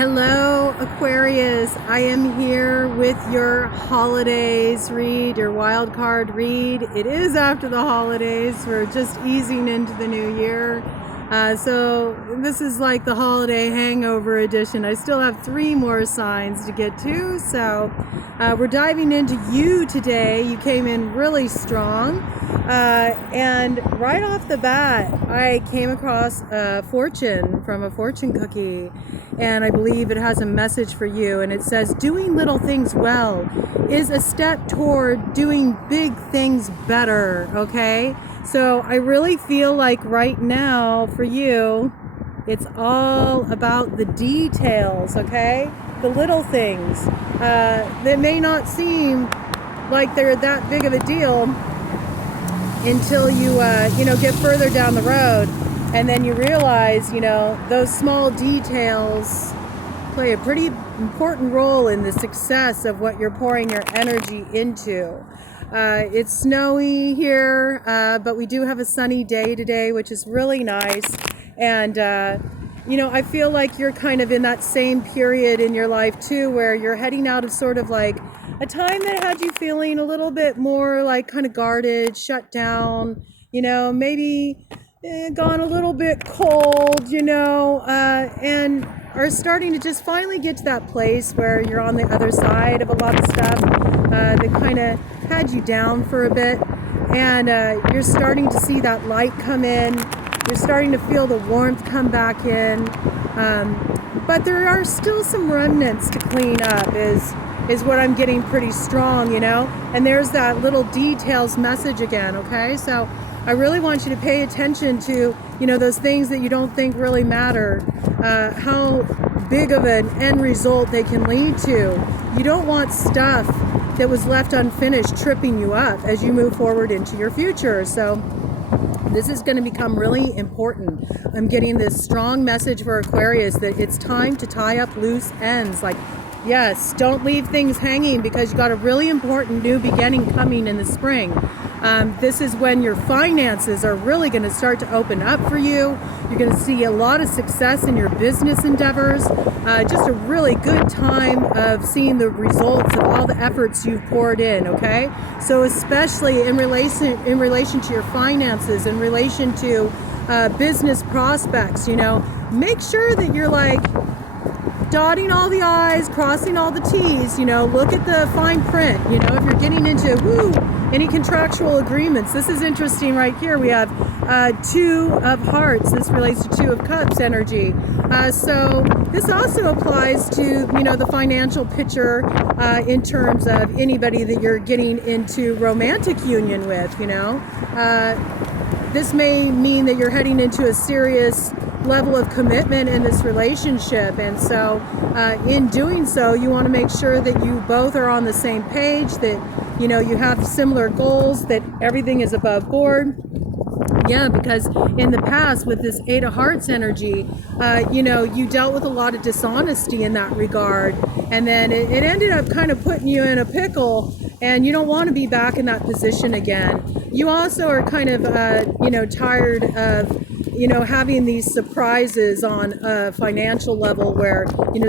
Hello, Aquarius. I am here with your holidays read, your wild card read. It is after the holidays. We're just easing into the new year. So this is like the holiday hangover edition. I still have 3 more signs to get to. So we're diving into you today. You came in really strong. And right off the bat, I came across a fortune from a fortune cookie. And I believe it has a message for you. And it says, doing little things well is a step toward doing big things better. Okay? So I really feel like right now for you, it's all about the details, okay? The little things that may not seem like they're that big of a deal until you, get further down the road. And then you realize, those small details play a pretty important role in the success of what you're pouring your energy into. It's snowy here, but we do have a sunny day today, which is really nice. And, I feel like you're kind of in that same period in your life too, where you're heading out of sort of like a time that had you feeling a little bit more like kind of guarded, shut down, maybe gone a little bit cold, and are starting to just finally get to that place where you're on the other side of a lot of stuff that kind of had you down for a bit, and you're starting to see that light come in. You're starting to feel the warmth come back in, but there are still some remnants to clean up is what I'm getting pretty strong, and there's that little details message again. Okay, so I really want you to pay attention to, those things that you don't think really matter, how big of an end result they can lead to. You don't want stuff that was left unfinished tripping you up as you move forward into your future. So this is going to become really important. I'm getting this strong message for Aquarius that it's time to tie up loose ends. Like, yes, don't leave things hanging because you got a really important new beginning coming in the spring. This is when your finances are really going to start to open up for you. You're going to see a lot of success in your business endeavors. Just a really good time of seeing the results of all the efforts you've poured in, okay? So especially in relation to your finances, in relation to business prospects, make sure that you're like dotting all the I's, crossing all the T's, look at the fine print, if you're getting into, any contractual agreements. This is interesting right here. We have 2 of hearts. This relates to 2 of cups energy. So this also applies to, the financial picture in terms of anybody that you're getting into romantic union with, This may mean that you're heading into a serious level of commitment in this relationship, and so in doing so you want to make sure that you both are on the same page, that you have similar goals, that everything is above board. Yeah, because in the past with this 8 of Hearts energy, you dealt with a lot of dishonesty in that regard, and then it ended up kind of putting you in a pickle, and you don't want to be back in that position again. You also are kind of, tired of having these surprises on a financial level where,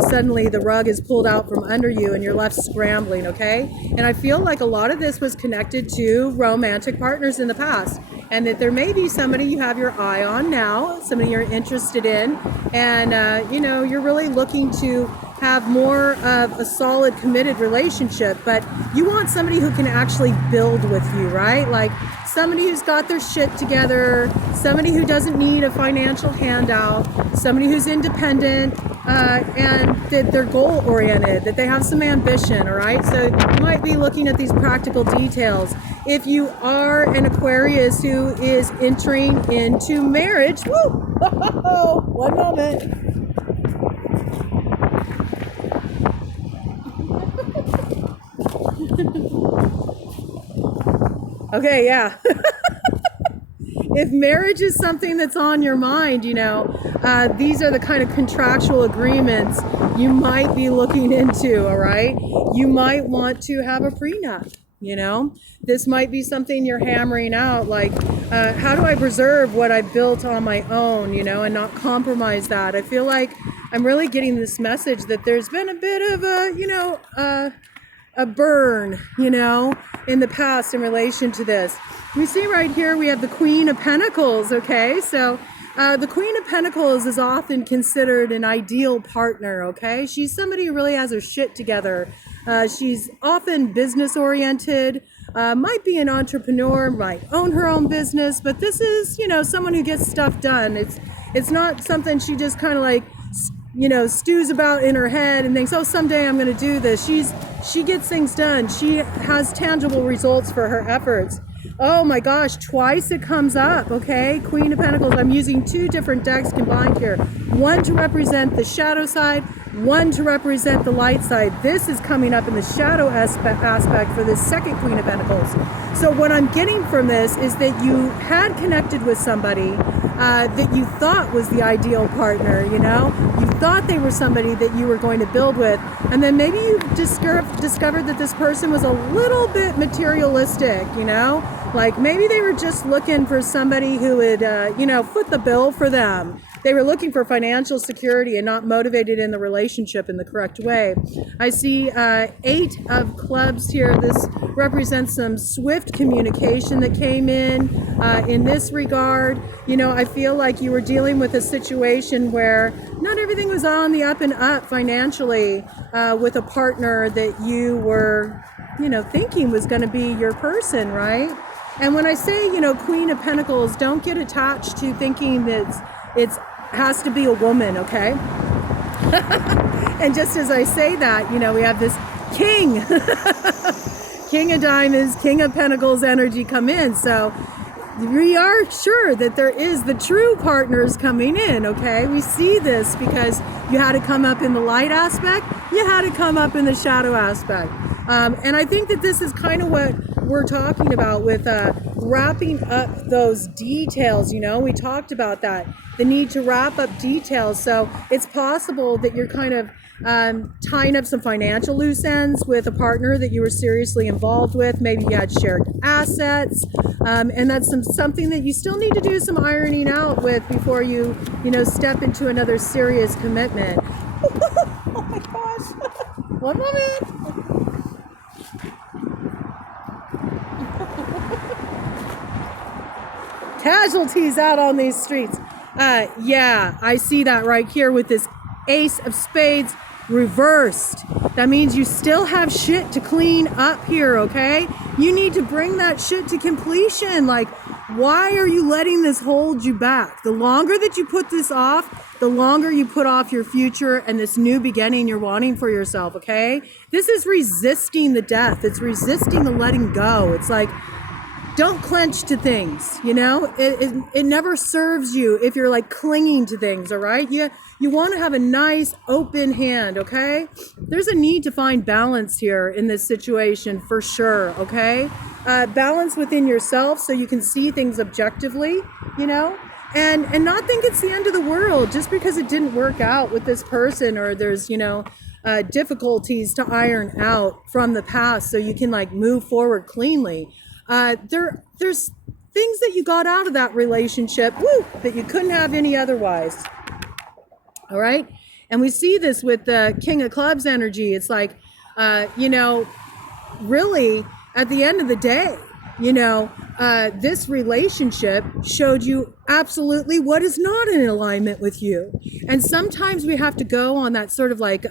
suddenly the rug is pulled out from under you and you're left scrambling, okay? And I feel like a lot of this was connected to romantic partners in the past, and that there may be somebody you have your eye on now, somebody you're interested in, and, you're really looking to have more of a solid, committed relationship, but you want somebody who can actually build with you, right? Like somebody who's got their shit together, somebody who doesn't need a financial handout, somebody who's independent, and that they're goal-oriented, that they have some ambition, all right? So you might be looking at these practical details. If you are an Aquarius who is entering into marriage, one moment. Okay, yeah. If marriage is something that's on your mind, these are the kind of contractual agreements you might be looking into, all right? You might want to have a prenup. you know? This might be something you're hammering out, like, how do I preserve what I built on my own, you know, and not compromise that? I feel like I'm really getting this message that there's been a bit of a, you know, a burn, you know, in the past in relation to this. We see right here, we have the Queen of Pentacles, okay? So the Queen of Pentacles is often considered an ideal partner, okay? She's somebody who really has her shit together. She's often business oriented, might be an entrepreneur, might own her own business, but this is, you know, someone who gets stuff done. It's not something she just kind of like, you know, stews about in her head and thinks, oh, someday I'm going to do this. She gets things done. She has tangible results for her efforts. Oh my gosh, twice it comes up, okay? Queen of Pentacles, I'm using two different decks combined here. One to represent the shadow side, one to represent the light side. This is coming up in the shadow aspect for this second Queen of Pentacles. So what I'm getting from this is that you had connected with somebody that you thought was the ideal partner, you know? You thought they were somebody that you were going to build with, and then maybe you discovered that this person was a little bit materialistic, you know? Like maybe they were just looking for somebody who would, you know, foot the bill for them. They were looking for financial security and not motivated in the relationship in the correct way. I see 8 of clubs here. This represents some swift communication that came in this regard. You know, I feel like you were dealing with a situation where not everything was on the up and up financially with a partner that you were, you know, thinking was going to be your person, right? And when I say, you know, Queen of Pentacles, don't get attached to thinking that it's has to be a woman, okay? And just as I say that, you know, we have this king, King of Diamonds, King of Pentacles energy come in. So we are sure that there is the true partners coming in, okay? We see this because you had to come up in the light aspect, you had to come up in the shadow aspect. And I think that this is kind of what we're talking about with wrapping up those details, you know? We talked about that, the need to wrap up details. So it's possible that you're kind of tying up some financial loose ends with a partner that you were seriously involved with. Maybe you had shared assets, and that's something that you still need to do some ironing out with before you know, step into another serious commitment. Oh my gosh. One moment. Casualties out on these streets. Yeah, I see that right here with this Ace of Spades reversed. That means you still have shit to clean up here, okay? You need to bring that shit to completion. Like, why are you letting this hold you back? The longer that you put this off, the longer you put off your future and this new beginning you're wanting for yourself, okay? This is resisting the death. It's resisting the letting go. It's like, don't clench to things, you know? It never serves you if you're like clinging to things, all right? You want to have a nice open hand, okay? There's a need to find balance here in this situation for sure, okay? Balance within yourself so you can see things objectively, you know? And not think it's the end of the world just because it didn't work out with this person, or there's, you know, difficulties to iron out from the past so you can like move forward cleanly. There's things that you got out of that relationship, that you couldn't have any otherwise. All right. And we see this with the King of Clubs energy. It's like, you know, really at the end of the day, you know, this relationship showed you absolutely what is not in alignment with you. And sometimes we have to go on that sort of like,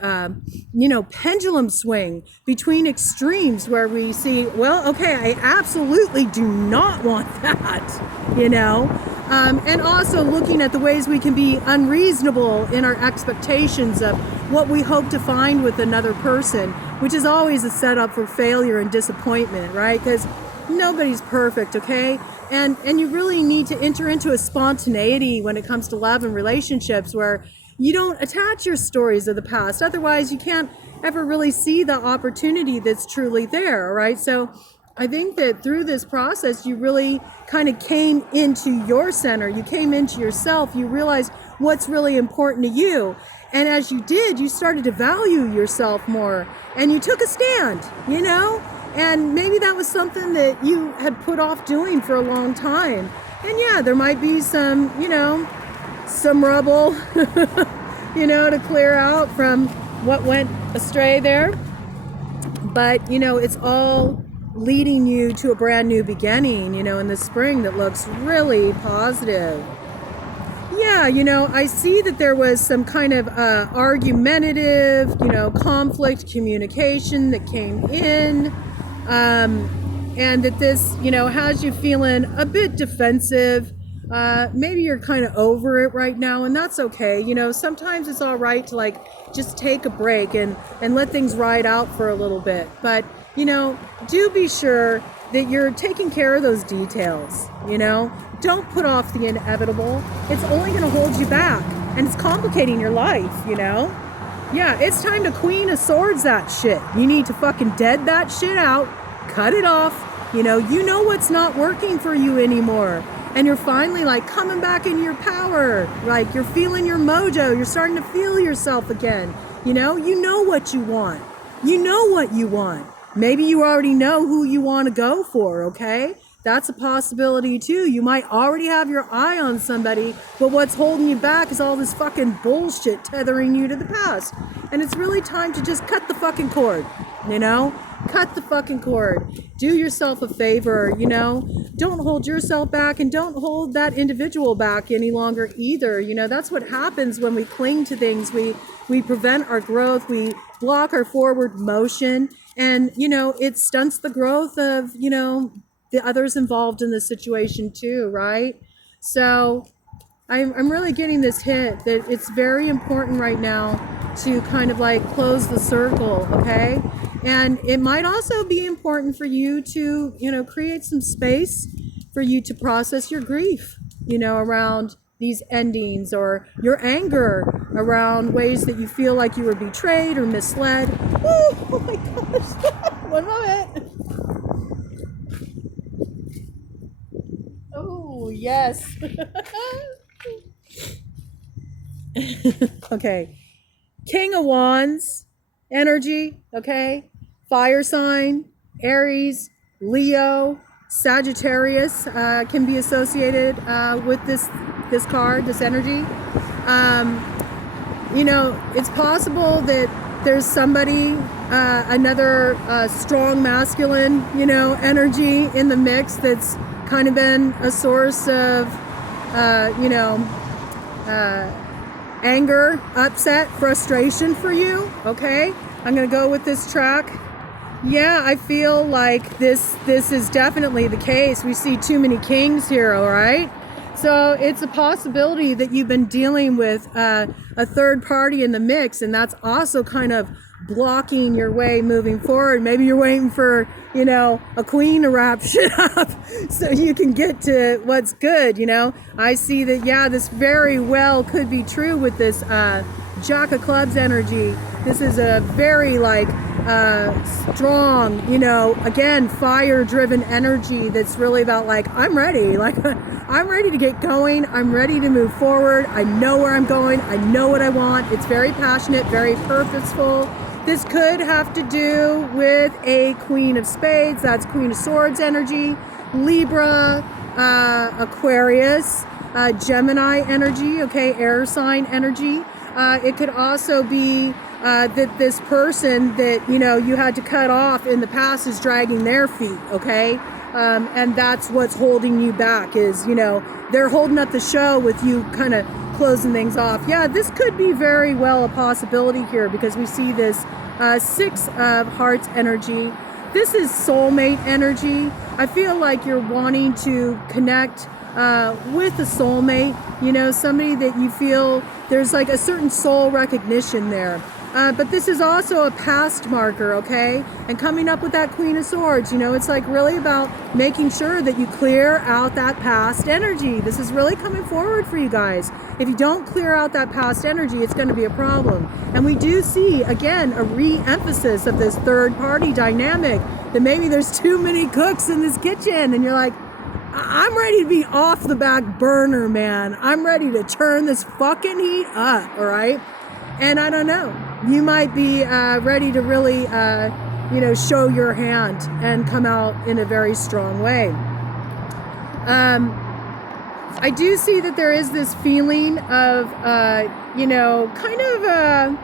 you know, pendulum swing between extremes where we see, well, okay, I absolutely do not want that, you know, and also looking at the ways we can be unreasonable in our expectations of what we hope to find with another person, which is always a setup for failure and disappointment, right? Because nobody's perfect, okay? And you really need to enter into a spontaneity when it comes to love and relationships where you don't attach your stories of the past. Otherwise, you can't ever really see the opportunity that's truly there, all right? So I think that through this process, you really kind of came into your center. You came into yourself. You realized what's really important to you. And as you did, you started to value yourself more. And you took a stand, you know? And maybe that was something that you had put off doing for a long time. And yeah, there might be some, some rubble, to clear out from what went astray there. But, it's all leading you to a brand new beginning, in the spring that looks really positive. Yeah, I see that there was some kind of argumentative, conflict communication that came in. And that this, has you feeling a bit defensive. Maybe you're kind of over it right now, and that's okay. Sometimes it's all right to just take a break and let things ride out for a little bit. But, do be sure that you're taking care of those details, Don't put off the inevitable. It's only going to hold you back, and it's complicating your life, Yeah, it's time to Queen of Swords that shit. You need to fucking dead that shit out, cut it off. You know what's not working for you anymore. And you're finally coming back in your power. You're feeling your mojo. You're starting to feel yourself again. You know what you want. You know what you want. Maybe you already know who you want to go for, okay? That's a possibility too. You might already have your eye on somebody, but what's holding you back is all this fucking bullshit tethering you to the past. And it's really time to just cut the fucking cord, Cut the fucking cord. Do yourself a favor, Don't hold yourself back, and don't hold that individual back any longer either. That's what happens when we cling to things. We prevent our growth. We block our forward motion. And, it stunts the growth of, the others involved in the situation too, right? So I'm really getting this hit that it's very important right now to kind of close the circle, okay? And it might also be important for you to, create some space for you to process your grief, around these endings, or your anger around ways that you feel like you were betrayed or misled. Ooh, oh my gosh, one moment. Oh, yes. Okay. King of Wands energy, okay? Fire sign, Aries, Leo, Sagittarius can be associated with this card, this energy. It's possible that there's somebody, another strong masculine, energy in the mix that's kind of been a source of, anger, upset, frustration for you, okay? I'm going to go with this track. Yeah, I feel like this is definitely the case. We see too many kings here, all right? So it's a possibility that you've been dealing with a third party in the mix, and that's also kind of blocking your way moving forward. Maybe you're waiting for, a queen to wrap shit up so you can get to what's good, I see that, yeah, this very well could be true with this Jack of Clubs energy. This is a very strong, again, fire-driven energy that's really about I'm ready. I'm ready to get going. I'm ready to move forward. I know where I'm going. I know what I want. It's very passionate, very purposeful. This could have to do with a Queen of Spades. That's Queen of Swords energy. Libra, Aquarius, Gemini energy, okay, air sign energy. It could also be that this person that, you had to cut off in the past is dragging their feet, okay? And that's what's holding you back is, they're holding up the show with you kind of closing things off. Yeah, this could be very well a possibility here because we see this Six of Hearts energy. This is soulmate energy. I feel like you're wanting to connect with a soulmate, somebody that you feel there's a certain soul recognition there. But this is also a past marker, okay? And coming up with that Queen of Swords, it's really about making sure that you clear out that past energy. This is really coming forward for you guys. If you don't clear out that past energy, it's going to be a problem. And we do see, again, a re-emphasis of this third party dynamic, that maybe there's too many cooks in this kitchen and you're like, I'm ready to be off the back burner, man. I'm ready to turn this fucking heat up, all right? And I don't know, you might be ready to really you know, show your hand and come out in a very strong way. I do see that there is this feeling of, you know, kind of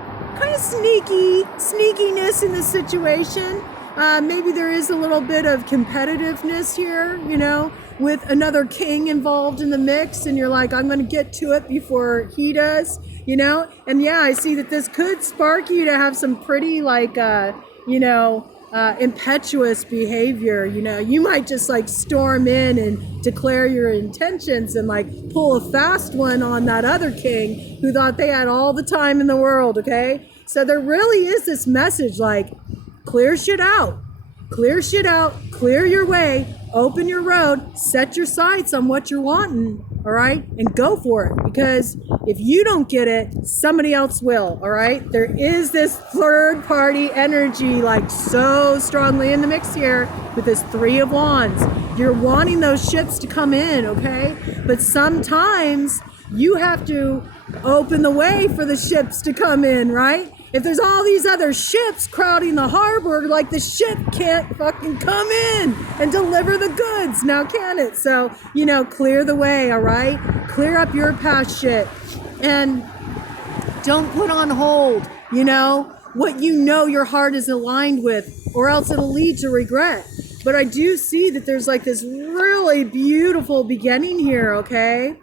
sneakiness in this situation. Maybe there is a little bit of competitiveness here, you know, with another king involved in the mix, and you're like, I'm going to get to it before he does, you know. And yeah, I see that this could spark you to have some pretty, like, you know, impetuous behavior. You know, you might just like storm in and declare your intentions and like pull a fast one on that other king who thought they had all the time in the world. Okay, so there really is this message like, clear shit out, clear your way, open your road, set your sights on what you're wanting, all right, and go for it, because if you don't get it, somebody else will, all right? There is this third party energy like so strongly in the mix here with this Three of Wands. You're wanting those ships to come in, okay? But sometimes you have to open the way for the ships to come in, right? If there's all these other ships crowding the harbor, like the ship can't fucking come in and deliver the goods, now can it? So, you know, clear the way, all right? Clear up your past shit. And don't put on hold, you know, what you know your heart is aligned with, or else it'll lead to regret. But I do see that there's like this really beautiful beginning here, okay?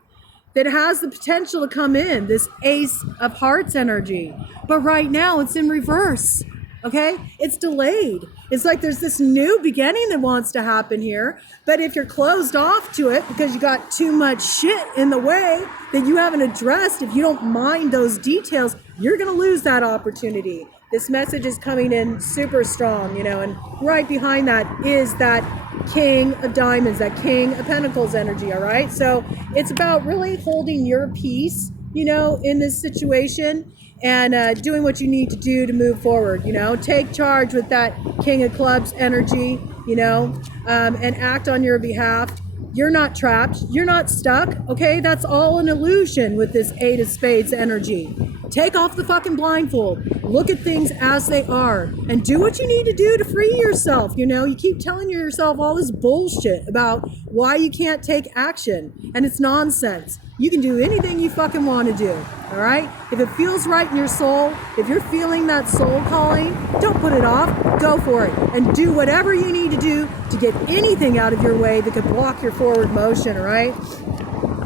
That has the potential to come in, this Ace of Hearts energy. But right now it's in reverse, okay? It's delayed. It's like there's this new beginning that wants to happen here. But if you're closed off to it because you got too much shit in the way that you haven't addressed, if you don't mind those details, you're gonna lose that opportunity. This message is coming in super strong, you know, and right behind that is that King of Diamonds, that King of Pentacles energy, all right? So it's about really holding your peace, you know, in this situation, and doing what you need to do to move forward, you know? Take charge with that King of Clubs energy, you know, and act on your behalf. You're not trapped. You're not stuck, okay? That's all an illusion with this Eight of Spades energy. Take off the fucking blindfold. Look at things as they are and do what you need to do to free yourself. You know, you keep telling yourself all this bullshit about why you can't take action, and it's nonsense. You can do anything you fucking want to do, all right? If it feels right in your soul, if you're feeling that soul calling, don't put it off. Go for it and do whatever you need to do to get anything out of your way that could block your forward motion, all right?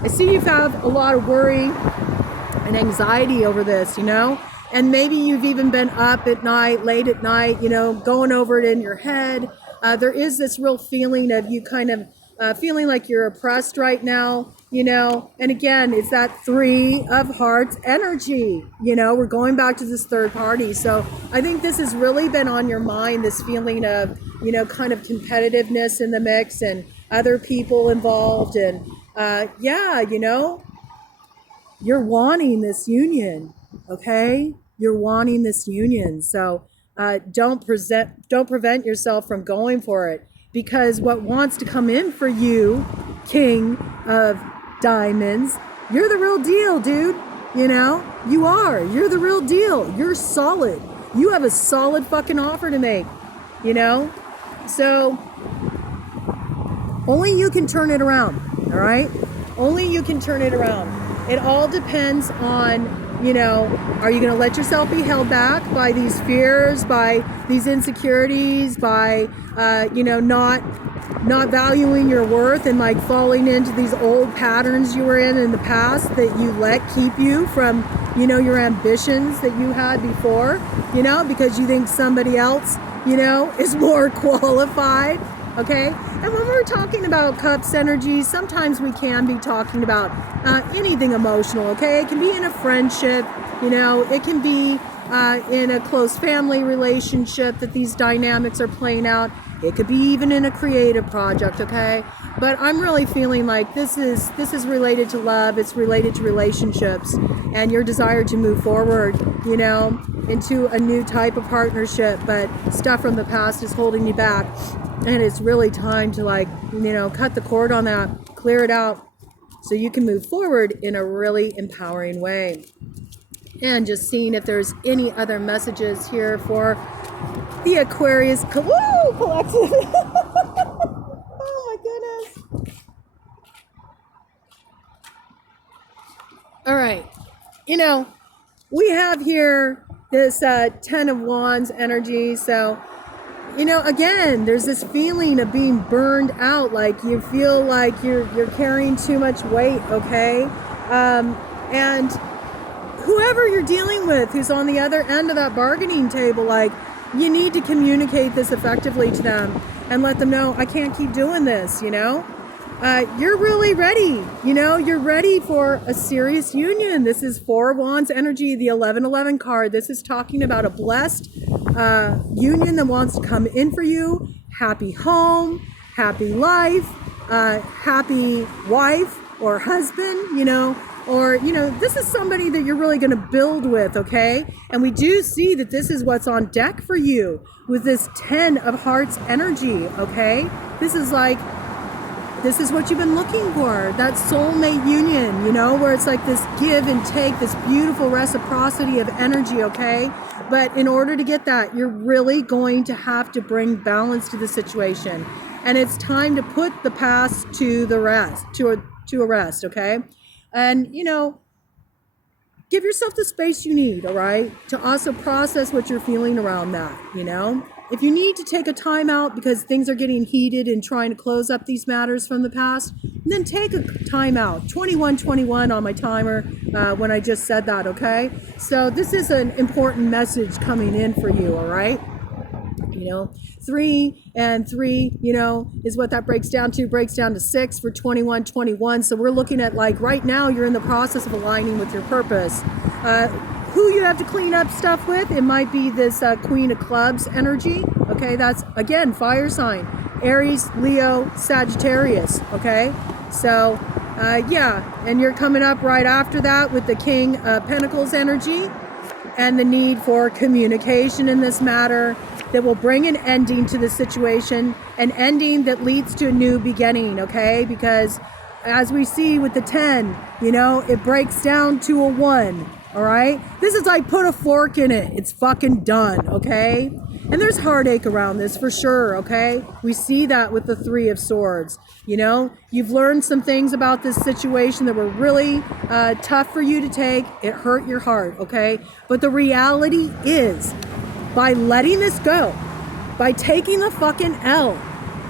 I see you have a lot of worry and anxiety over this, you know? And maybe you've even been up at night, late at night, you know, going over it in your head. There is this real feeling of you kind of feeling like you're oppressed right now, you know? And again, it's that Three of Hearts energy, you know? We're going back to this third party. So I think this has really been on your mind, this feeling of, you know, kind of competitiveness in the mix and other people involved. And yeah, you know, you're wanting this union, okay? You're wanting this union. So don't prevent yourself from going for it, because what wants to come in for you, King of Diamonds, you're the real deal, dude. You know, you are. You're the real deal. You're solid. You have a solid fucking offer to make, you know? So only you can turn it around, all right? Only you can turn it around. It all depends on, you know, are you going to let yourself be held back by these fears, by these insecurities, by, you know, not valuing your worth and like falling into these old patterns you were in the past that you let keep you from, you know, your ambitions that you had before, you know, because you think somebody else, you know, is more qualified. Okay, and when we're talking about cups energy, sometimes we can be talking about anything emotional, okay? It can be in a friendship, you know, it can be in a close family relationship that these dynamics are playing out. It could be even in a creative project, okay? But I'm really feeling like this is related to love, it's related to relationships, and your desire to move forward, you know, into a new type of partnership, but stuff from the past is holding you back. And it's really time to, like, you know, cut the cord on that, clear it out so you can move forward in a really empowering way. And just seeing if there's any other messages here for the Aquarius collective. Oh my goodness. All right. You know, we have here this 10 of Wands energy. So, you know, again, there's this feeling of being burned out. Like you feel like you're carrying too much weight, okay? And whoever you're dealing with who's on the other end of that bargaining table, like, you need to communicate this effectively to them and let them know, I can't keep doing this, you know? You're really ready, you know? You're ready for a serious union. This is 4 of Wands energy, the 1111 card. This is talking about a blessed union that wants to come in for you. Happy home, happy life, happy wife or husband, you know? Or, you know, this is somebody that you're really going to build with, okay? And we do see that this is what's on deck for you with this 10 of Hearts energy, okay? This is like, this is what you've been looking for, that soulmate union, you know, where it's like this give and take, this beautiful reciprocity of energy, okay? But in order to get that, you're really going to have to bring balance to the situation. And it's time to put the past to the rest, to a rest, okay? And, you know, give yourself the space you need, all right, to also process what you're feeling around that, you know. If you need to take a time out because things are getting heated and trying to close up these matters from the past, then take a time out. 2121 on my timer when I just said that, okay? So this is an important message coming in for you, all right? You know, 3 and 3, you know, is what that breaks down to 6 for 2121. So we're looking at, like, right now you're in the process of aligning with your purpose. Who you have to clean up stuff with, it might be this Queen of Clubs energy. Okay, that's, again, fire sign. Aries, Leo, Sagittarius. Okay, so yeah, and you're coming up right after that with the King of Pentacles energy and the need for communication in this matter that will bring an ending to the situation, an ending that leads to a new beginning, okay? Because as we see with the 10, you know, it breaks down to a 1, all right? This is like put a fork in it. It's fucking done, okay? And there's heartache around this for sure, okay? We see that with the 3 of Swords, you know? You've learned some things about this situation that were really tough for you to take. It hurt your heart, okay? But the reality is, by letting this go, by taking the fucking L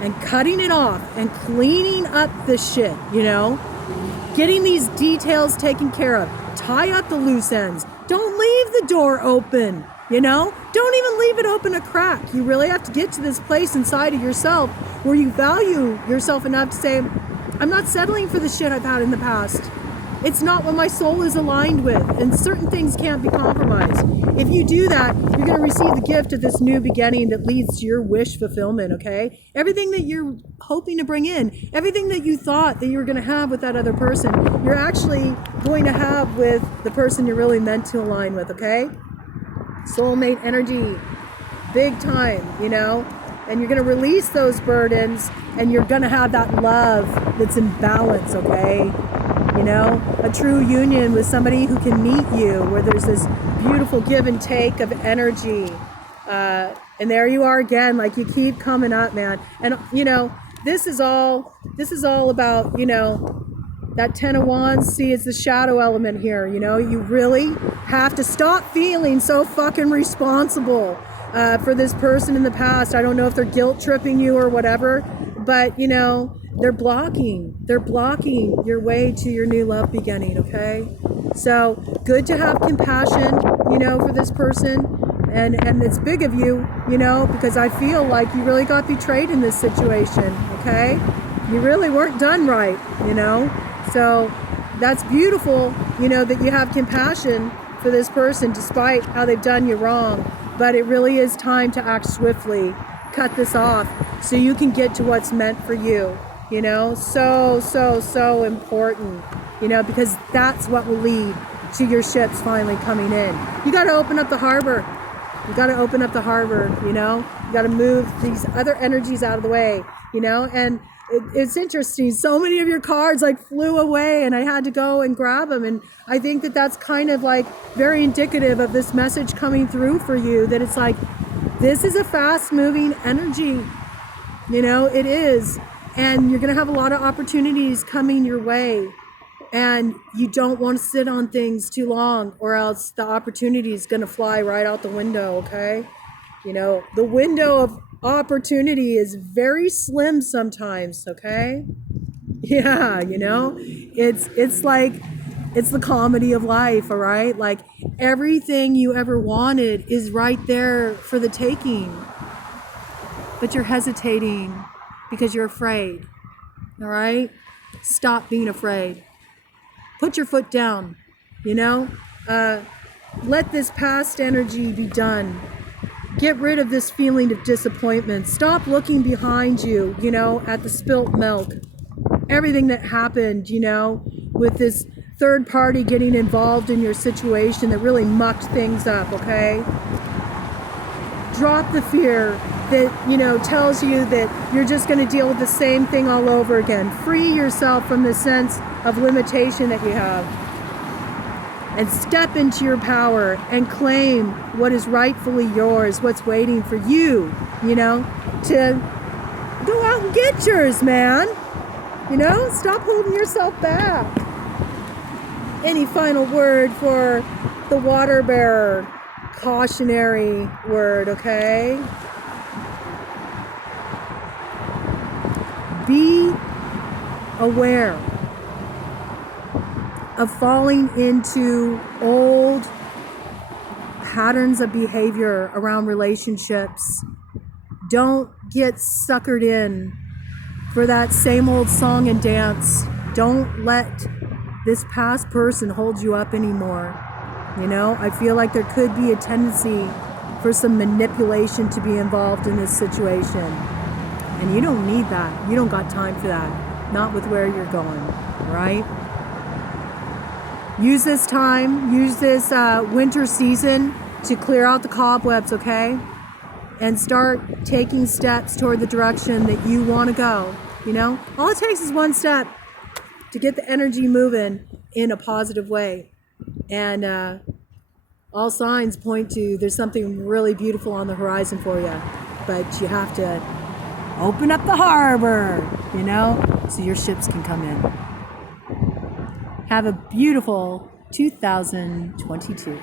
and cutting it off and cleaning up this shit, you know, getting these details taken care of, tie up the loose ends, don't leave the door open, you know, don't even leave it open a crack. You really have to get to this place inside of yourself where you value yourself enough to say, I'm not settling for the shit I've had in the past. It's not what my soul is aligned with, and certain things can't be compromised. If you do that, you're going to receive the gift of this new beginning that leads to your wish fulfillment, okay? Everything that you're hoping to bring in, everything that you thought that you were going to have with that other person, you're actually going to have with the person you're really meant to align with, okay? Soulmate energy, big time, you know? And you're going to release those burdens, and you're going to have that love that's in balance, okay? You know, a true union with somebody who can meet you, where there's this beautiful give and take of energy. And there you are again, like you keep coming up, man. And, you know, this is all about, you know, that 10 of Wands. See, it's the shadow element here. You know, you really have to stop feeling so fucking responsible for this person in the past. I don't know if they're guilt tripping you or whatever, but, you know, they're blocking your way to your new love beginning, okay? So good to have compassion, you know, for this person. And it's big of you, you know, because I feel like you really got betrayed in this situation, okay? You really weren't done right, you know? So that's beautiful, you know, that you have compassion for this person despite how they've done you wrong. But it really is time to act swiftly, cut this off so you can get to what's meant for you. You know, so important, you know, because that's what will lead to your ships finally coming in. You got to open up the harbor. You got to open up the harbor, you know. You got to move these other energies out of the way, you know. And it's interesting. So many of your cards like flew away and I had to go and grab them. And I think that that's kind of like very indicative of this message coming through for you, that it's like, this is a fast moving energy. You know, it is. And you're going to have a lot of opportunities coming your way. And you don't want to sit on things too long, or else the opportunity is going to fly right out the window, okay? You know, the window of opportunity is very slim sometimes, okay? Yeah, you know, it's like, it's the comedy of life, all right? Like, everything you ever wanted is right there for the taking. But you're hesitating because you're afraid, all right? Stop being afraid. Put your foot down, you know? Let this past energy be done. Get rid of this feeling of disappointment. Stop looking behind you, you know, at the spilt milk. Everything that happened, you know, with this third party getting involved in your situation that really mucked things up, okay? Drop the fear that, you know, tells you that you're just going to deal with the same thing all over again. Free yourself from the sense of limitation that you have. And step into your power and claim what is rightfully yours, what's waiting for you, you know, to go out and get yours, man. You know, stop holding yourself back. Any final word for the water bearer? Cautionary word, okay? Be aware of falling into old patterns of behavior around relationships. Don't get suckered in for that same old song and dance. Don't let this past person hold you up anymore. You know, I feel like there could be a tendency for some manipulation to be involved in this situation. And you don't need that. You don't got time for that. Not with where you're going, right? Use this time, use this winter season to clear out the cobwebs, okay? And start taking steps toward the direction that you want to go, you know? All it takes is one step to get the energy moving in a positive way. And all signs point to there's something really beautiful on the horizon for you. But you have to open up the harbor, you know, so your ships can come in. Have a beautiful 2022.